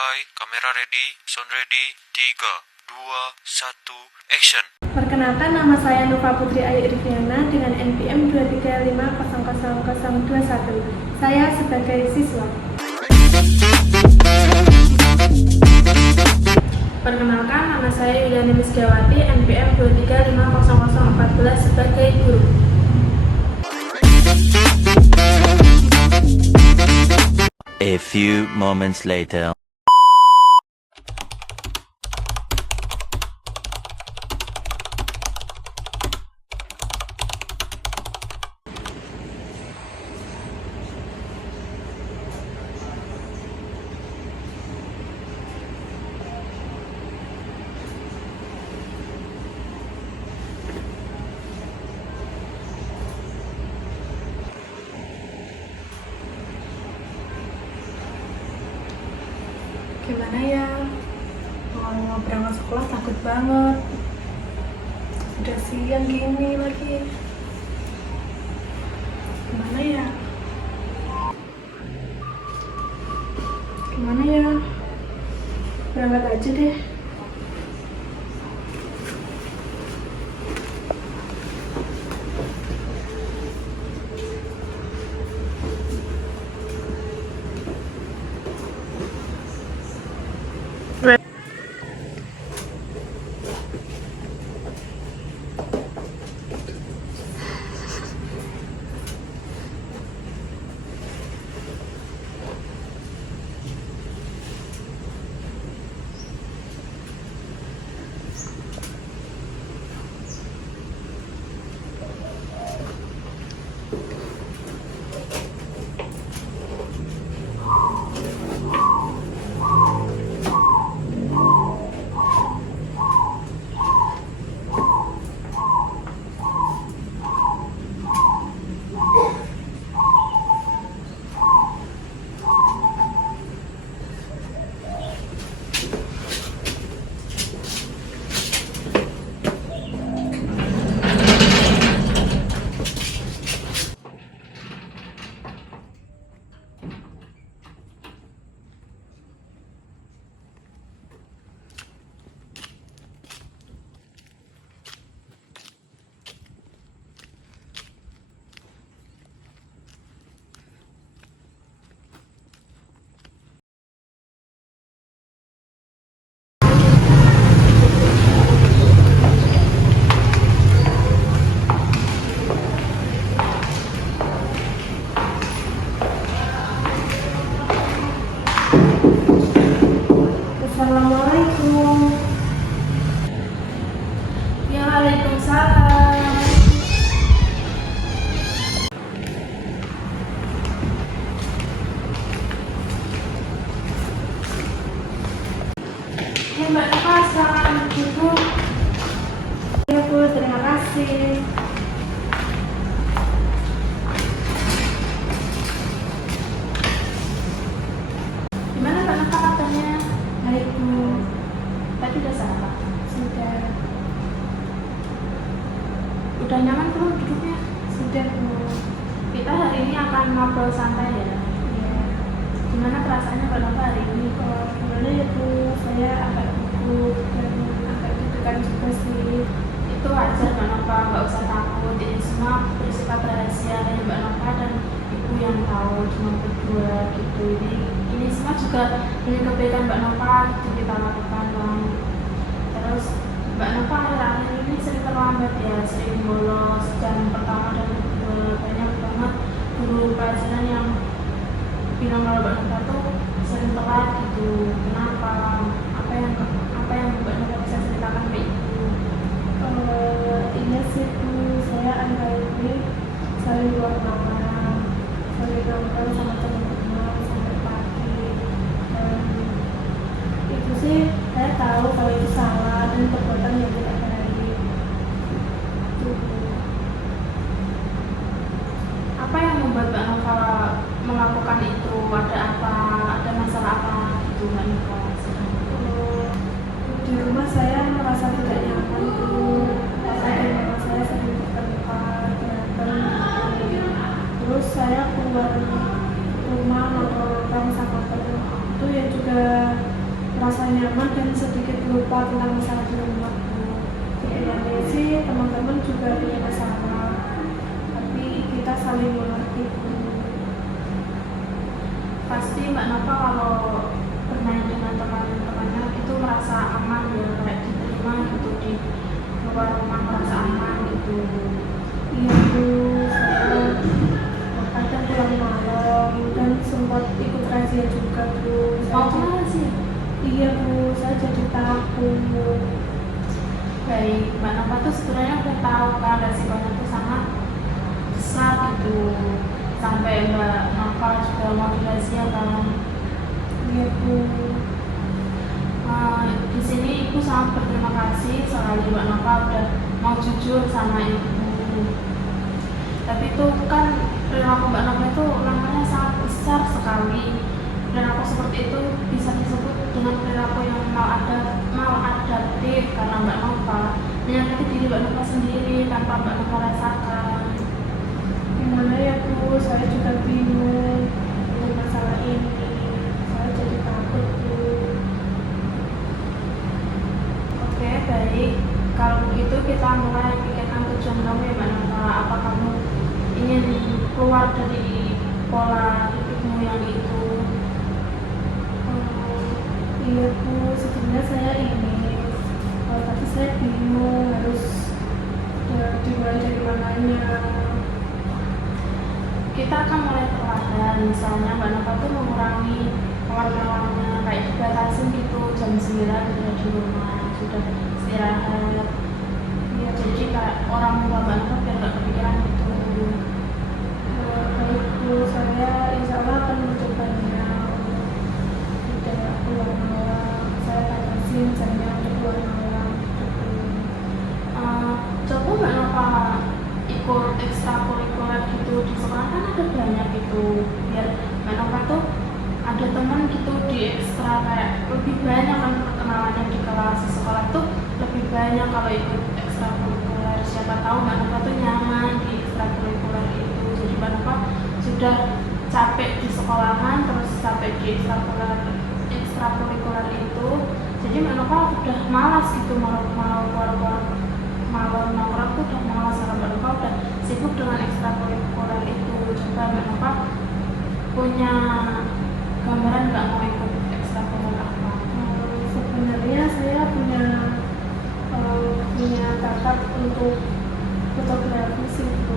Standby, kamera ready, sound ready, 3, 2, 1, action. Perkenalkan, nama saya Nova Putri Ayu Irviana dengan NPM 235000021. Saya sebagai siswa. Perkenalkan, nama saya Yuliani Misgawati, NPM 2350014 sebagai guru. A few moments later. Gimana ya? Mau berangkat sekolah takut banget. Udah siang gini lagi. Gimana ya? Berangkat aja deh. Assalamualaikum. Ya, waalaikumsalam. Ya, Mbak Nova, assalamualaikum. Ya Bu, terima kasih. Gimana Mbak Nova kabarnya? Baik Bu. Tadi udah sarapan? Sudah. Udah nyaman belum duduknya? Sudah Bu. Kita hari ini akan ngobrol santai ya. Iya. Gimana perasaannya Mbak Nova hari ini? Oh, gimana ya Bu? Saya agak gugup dan agak deg-degan juga sih. Itu wajar Mbak Nova, nggak usah takut. Ini semua bersifat rahasia dari Mbak Nova dan Ibu yang tahu, cuma berdua gitu. Ini semua juga demi kebaikan Mbak Nova itu kita lakukan Bang. Terus Mbak Nova akhir-akhir ini sering terlambat ya, sering bolos jam pertama dan kedua. Banyak banget guru pelajaran yang bilang kalau Mbak Nova tuh sering telat gitu. Kenapa? Apa yang Mbak Nova bisa ceritakan ke Ibu? Iya sih Bu, saya akhir ini sering keluar malam, sering nongkrong sama teman-teman sampai pagi. Dan itu sih saya tahu kalau itu salah dan perbuatan yang tidak baik. Apa yang membuat Mbak Nova melakukan itu? Ada apa? Ada masalah apa gitu Mbak Nova? Di rumah saya merasa tidak nyaman tuh. Papa dan mama saya sering bertengkar, berantem. Terus saya keluar rumah nongkrong sama teman itu ya juga nyaman dan sedikit lupa tentang masalah di rumah Bu. Sebenarnya sih teman-teman juga punya masalah, tapi kita saling mengerti Bu. Pasti Mbak Nova kalau bermain dengan teman-temannya itu merasa aman ya, kayak diterima gitu di luar rumah, merasa aman gitu. Iya Bu, saya kadang pulang malam dan sempat ikut razia juga Bu. Mau kemana sih? Iya Bu, saya jadi takut. Baik, Mbak Nova tuh sebenarnya udah tahu kan resikonya tuh sangat besar gitu, sampai Mbak Nova juga mau dirazia kan. Iya Bu. Di sini Ibu sangat berterima kasih sekali Mbak Nova udah mau jujur sama Ibu. Tapi itu kan perilaku Mbak Nova itu namanya sangat besar sekali. Perilaku seperti itu bisa disebut dengan perilaku yang maladaptif karena Mbak Nova menyakiti diri Mbak Nova sendiri tanpa Mbak Nova rasakan. Gimana ya Bu, saya juga bingung untuk masalah ini. Saya jadi takut Bu. Oke, baik. Kalau begitu kita mulai pikirkan tujuan kamu ya Mbak Nova. Apa kamu ingin keluar dari pola hidupmu yang itu? Iya Bu, sebenarnya saya ingin, tapi saya bingung harus dimulai dari mananya. Kita akan mulai perlahan, misalnya Mbak Nova tuh mengurangi kawan-kawannya, kayak dibatasin gitu, jam 9 sudah di rumah, sudah istirahat. Ya, jadi kayak orang tua Mbak Nova biar gak kepikiran gitu. Baik Bu, saya insya Allah akan mencobanya. Tidak keluar malam, saya batasin jamnya untuk keluar malam. Coba Mbak Nova ikut ekstrakurikuler gitu di sekolah, kan ada banyak gitu, biar Mbak Nova tuh ada teman gitu di ekstra, kayak lebih banyak kan perkenalannya di kelas. Di sekolah tuh lebih banyak kalau ikut ekstrakurikuler, siapa tahu Mbak Nova tuh nyaman di ekstrakurikuler itu. Jadi Mbak Nova sudah capek di sekolahan terus capek di ekstrakurikuler itu, jadi Mbak Nova udah malas gitu mau nongkrong tuh udah malas, karena Mbak Nova udah sibuk dengan ekstrakurikuler itu. Coba Mbak Nova punya gambaran nggak mau ikut ekstrakurikuler apa? Sebenarnya saya punya bakat untuk fotografi sih Bu.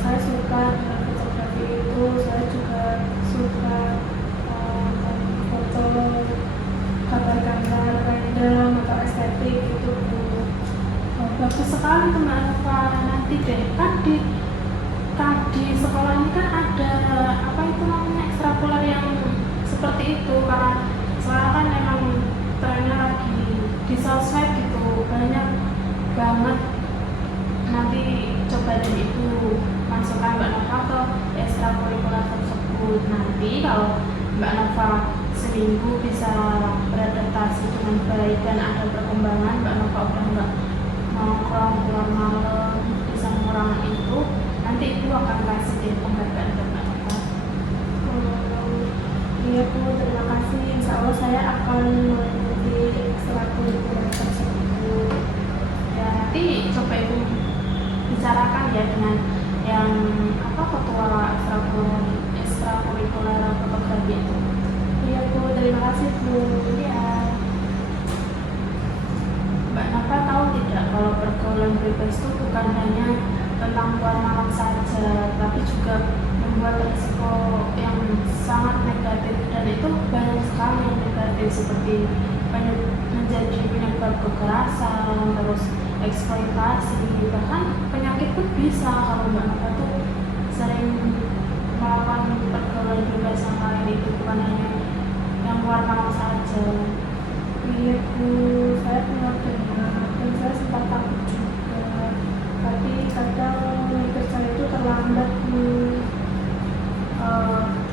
Saya suka dengan fotografi itu, saya juga suka foto gambar-gambar random atau estetik gitu Bu. Bagus sekali tuh Mbak Nova, nanti deh kan di sekolah ini kan ada apa itu namanya ekstrakurikuler yang seperti itu, karena sekarang kan memang trennya lagi di sosmed gitu, banyak banget. Nanti coba deh itu masukkan Mbak Nova ke ekstrakurikuler tersebut. Nanti kalau Mbak Nova seminggu bisa beradaptasi dengan baik dan ada perkembangan, Mbak Nova udah nggak nongkrong keluar malam, bisa mengurangi itu, nanti Ibu akan kasih deh penghargaan ke Mbak Nova. Iya Bu, terima kasih. Insya Allah saya akan mengikuti ekstrakurikuler tersebut. Ya nanti coba Ibu bicarakan ya dengan yang ketua ekstrakurikuler fotografi itu. Iya Bu, terima kasih Bu. Ya. Mbak Nova tahu tidak kalau pergaulan bebas itu bukan hanya tentang keluar malam saja, tapi juga membuat risiko yang sangat negatif, dan itu banyak sekali yang negatif, seperti menjadi penyebab kekerasan, terus eksploitasi, bahkan penyakit pun bisa kalau Mbak Nova tuh sering melakukan pergaulan bebas yang lain, itu bukan hanya yang keluar malam saja. Iya Bu, saya pernah dengar dan saya sempat takut juga, tapi kadang mikir saya itu terlambat Bu.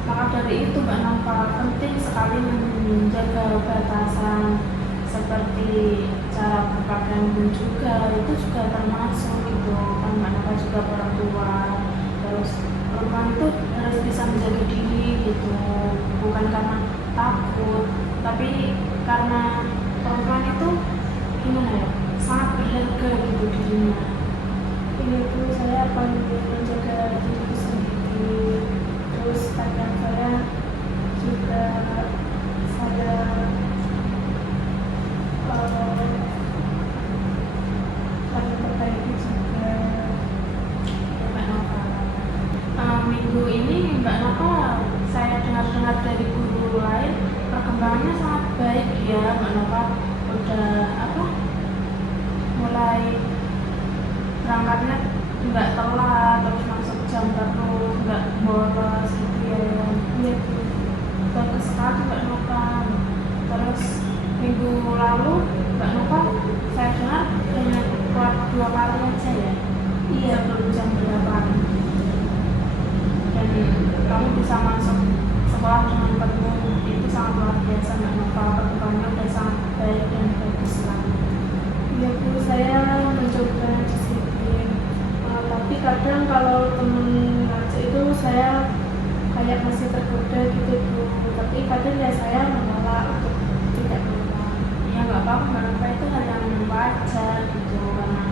Maka dari itu Mbak Nova penting sekali menjaga batasan, seperti cara berpakaian pun juga, itu juga termasuk gitu kan. Mbak Nova juga orang tua, terus perempuan itu harus bisa menjaga diri gitu, bukan karena takut tapi karena perempuan itu gimana ya, sangat berharga gitu dirinya. Iya Bu, saya akan menjaga diri sendiri, terus kadang saya juga saya akan perbaiki juga ya Mbak Nova. Minggu ini Mbak Nova saya dengar-dengar dari guru lain perkembangannya sangat baik ya Mbak Nova, udah mulai berangkatnya nggak telat, terus masuk jam terus, nggak bolos gitu ya. Iya tuh bagus sekali Mbak Nova. Terus minggu lalu Mbak Nova saya dengar hanya keluar 2 kali aja ya. Iya, sebelum jam 8. Dan kamu bisa masuk sekolah dengan penuh, itu sangat luar biasa Mbak Nova. Perkembangannya udah sangat baik dan bagus sekali. Iya Bu, saya mencoba disiplin, tapi kadang kalau temen ngajak itu saya kayak masih tergoda gitu Bu, tapi kadang ya saya menolak untuk tidak keluar. Ya nggak apa-apa Mbak Nova, itu hal yang wajar gitu, karena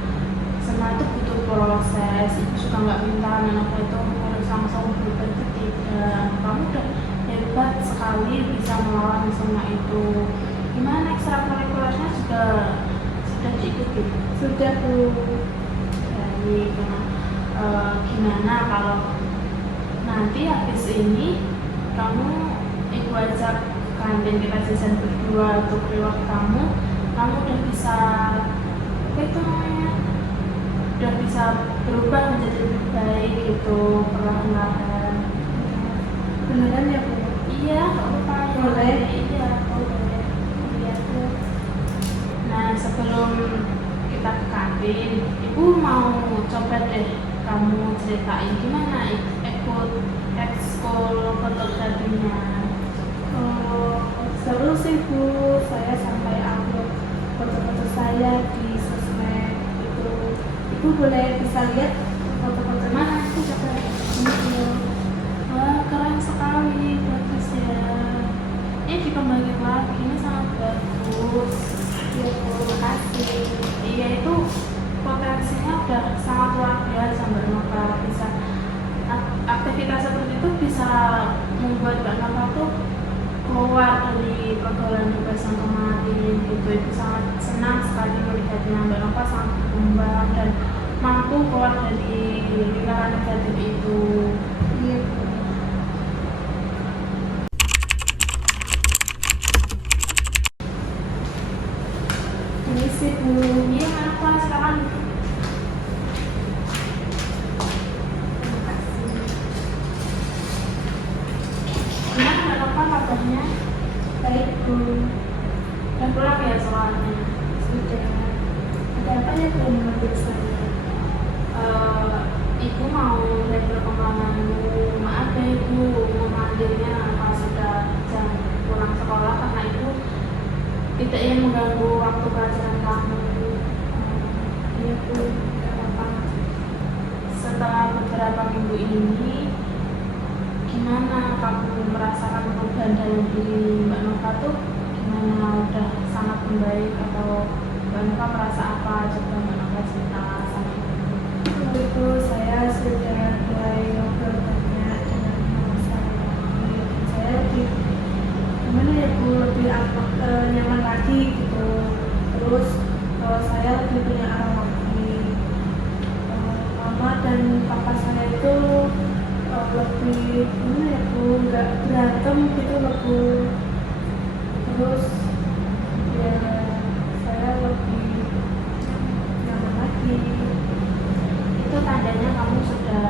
semua itu butuh proses. Ibu juga nggak minta Mbak Nova itu harus langsung berubah, itu tidak. Kamu udah hebat sekali bisa melawan semua itu. Gimana ekstrakurikulernya juga sudah diikuti? Sudah Bu. Baik. Gimana kalau nanti habis ini kamu ibu ajak kantin, kita jajan berdua untuk reward kamu udah bisa apa itu namanya, udah bisa berubah menjadi lebih baik gitu perlahan-lahan. Beneran ya Bu? Iya, nggak apa-apa. Boleh? Iya, boleh. Iya tuh. Nah, sebelum kita ke kantin, Ibu mau coba deh kamu ceritain gimana ikut ekskul fotografinya. Seru sih Bu, saya sampai upload foto-foto saya di sosmed itu. Ibu boleh bisa lihat foto-foto mana? Aku coba ini. Wah, keren sekali, bagus ya. Ini dikembangin lagi, ini sangat bagus. Ya Bu, terima kasih. Iya, itu potensinya udah sangat luar biasa Mbak Nova. Bisa aktivitas seperti itu bisa membuat Mbak Nova tuh keluar dari pergaulan bebas yang kemarin gitu. Itu sangat senang sekali melihatnya Mbak Nova sangat berkembang dan mampu keluar dari lingkaran negatif itu. Iya Bu. Ini sih Bu. Iya Nova, silakan. Terima kasih. Gimana Mbak Nova kabarnya? Baik Bu. Dan pulang ya soalnya? Sudah. Ada apa ya Bu menurut saya? Ibu mau lihat perkembanganmu. Maaf ya Ibu memanggilnya pas sudah jam pulang sekolah, karena Ibu tidak ingin mengganggu waktu pelajaran kamu. Iya Bu, tidak apa-apa. Setelah beberapa minggu ini, gimana kamu merasakan perubahan dalam diri Mbak Nova tuh? Gimana, udah sangat membaik atau Mbak Nova merasa apa? Coba Mbak Nova cerita sama Ibu. Itu saya sudah mulai ngobrol banyak dengan mama saya. Saya lebih gimana ya Bu, lebih nyaman lagi gitu. Terus saya lebih punya arah lagi. Mama dan papa saya itu lebih gimana ya Bu, nggak berantem gitu loh Bu. Terus ya saya lebih nyaman lagi. Itu tandanya kamu sudah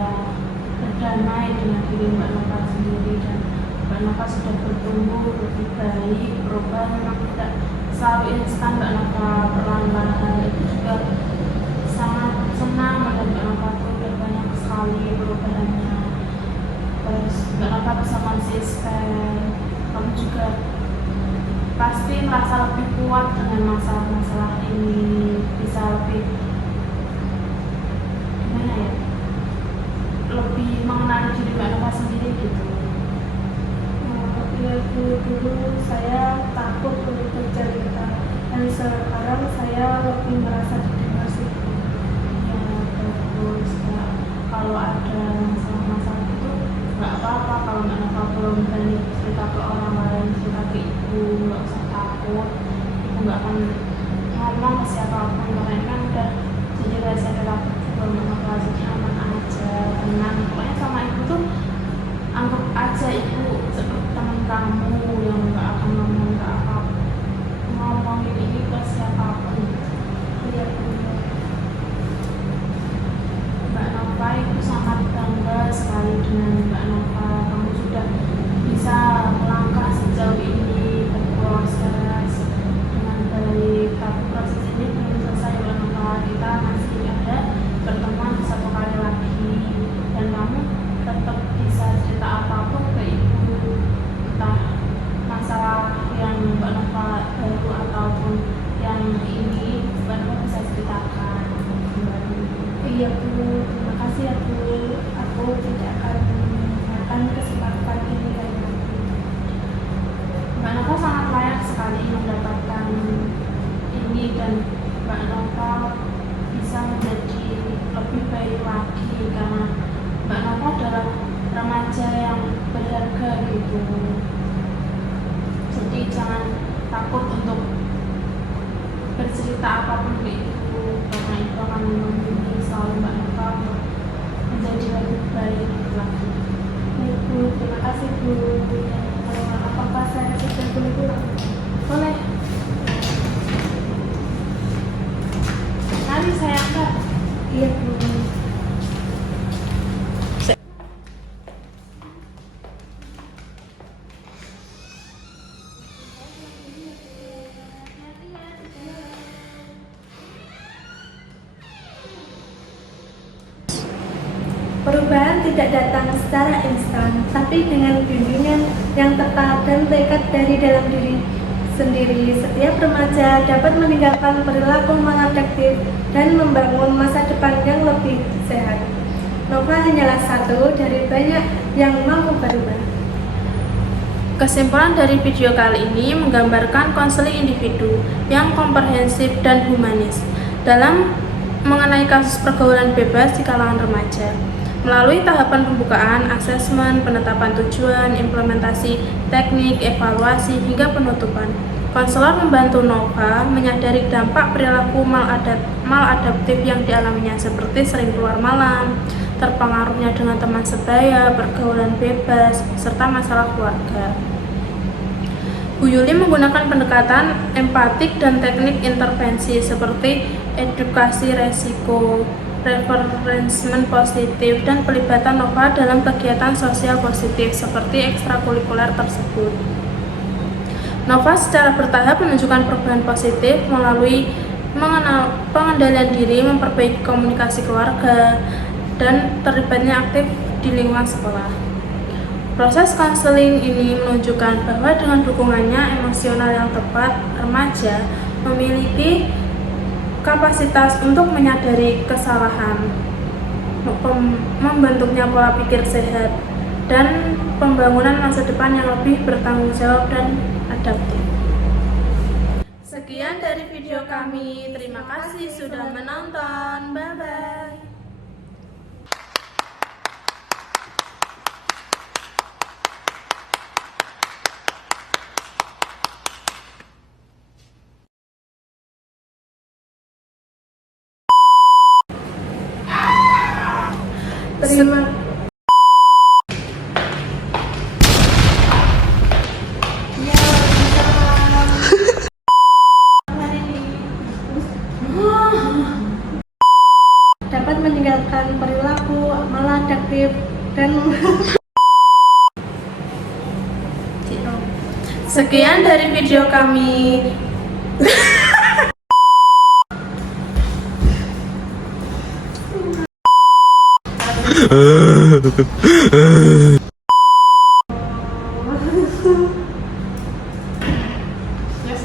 berdamai dengan diri Mbak Nova sendiri, dan Mbak Nova sudah bertumbuh lebih baik, berubah. Memang tidak selalu instan Mbak Nova, perlahan-lahan. Itu juga sangat senang melihat Mbak Nova tuh udah banyak sekali perubahannya. Terus Mbak Nova bisa konsisten, kamu juga pasti merasa lebih kuat dengan masalah-masalah ini, bisa lebih gimana ya, lebih mengenali diri Mbak Nova sendiri gitu. Ya dulu saya takut sekarang saya lebih merasa didengar sih Bu. Ya terus ya, kalau ada masalah-masalah itu nggak apa-apa, kalau Mbak Nova belum berani cerita ke orang lain, cerita ke ibu, nggak usah takut, ibu nggak akan ngomong ke siapapun, makanya kan udah jadi rahasia dalam Mbak Nova, jadi aman aja, tenang, pokoknya sama ibu tuh anggap aja ibu seperti teman kamu yang nggak akan ngomongin ini ke siapapun. Iya Bu. Mbak Nova itu sangat bangga sekali dengan Mbak Nova. Kamu sudah bisa melangkah sejauh ini, berproses dengan baik. Tapi proses ini belum selesai Mbak Nova. Kita masih ada pertemuan satu kali lagi, dan kamu tetap bisa cerita apapun ke ibu, entah masalah yang Mbak Nova baru ataupun yang ini Mbak Nova bisa ceritakan kembali. Iya Bu, terima kasih ya Bu. Aku tidak akan menggunakan kesempatan ini lagi. Mbak Nova sangat layak sekali mendapatkan ini, dan Mbak Nova bisa menjadi lebih baik lagi karena Mbak Nova adalah remaja yang berharga gitu. Jadi jangan takut untuk bercerita apapun ke ibu, karena itu akan membimbing selalu Mbak Nova untuk menjadi lebih baik lagi. Bu, terima kasih Bu. Apakah saya sudah boleh pulang? Boleh. Mari saya antar. Iya Bu. Perubahan tidak datang secara instan, tapi dengan bimbingan yang tepat dan tekad dari dalam diri sendiri. Setiap remaja dapat meninggalkan perilaku maladaptif dan membangun masa depan yang lebih sehat. Nova hanyalah satu dari banyak yang mampu berubah. Kesimpulan dari video kali ini menggambarkan konseling individu yang komprehensif dan humanis dalam mengenai kasus pergaulan bebas di kalangan remaja. Melalui tahapan pembukaan, asesmen, penetapan tujuan, implementasi teknik, evaluasi, hingga penutupan, konselor membantu Nova menyadari dampak perilaku maladaptif yang dialaminya, seperti sering keluar malam, terpengaruhnya dengan teman sebaya, pergaulan bebas, serta masalah keluarga. Bu Yuli menggunakan pendekatan empatik dan teknik intervensi seperti edukasi resiko, referensimen positif, dan pelibatan Nova dalam kegiatan sosial positif seperti ekstrakurikuler tersebut. Nova secara bertahap menunjukkan perubahan positif melalui pengendalian diri, memperbaiki komunikasi keluarga, dan terlibatnya aktif di lingkungan sekolah. Proses konseling ini menunjukkan bahwa dengan dukungannya emosional yang tepat, remaja memiliki kapasitas untuk menyadari kesalahan, membentuknya pola pikir sehat, dan pembangunan masa depan yang lebih bertanggung jawab dan adaptif. Sekian dari video kami, terima kasih sudah menonton, bye-bye. Terima dapat meninggalkan perilaku maladaptif dan Sekian dari video kami. Yes,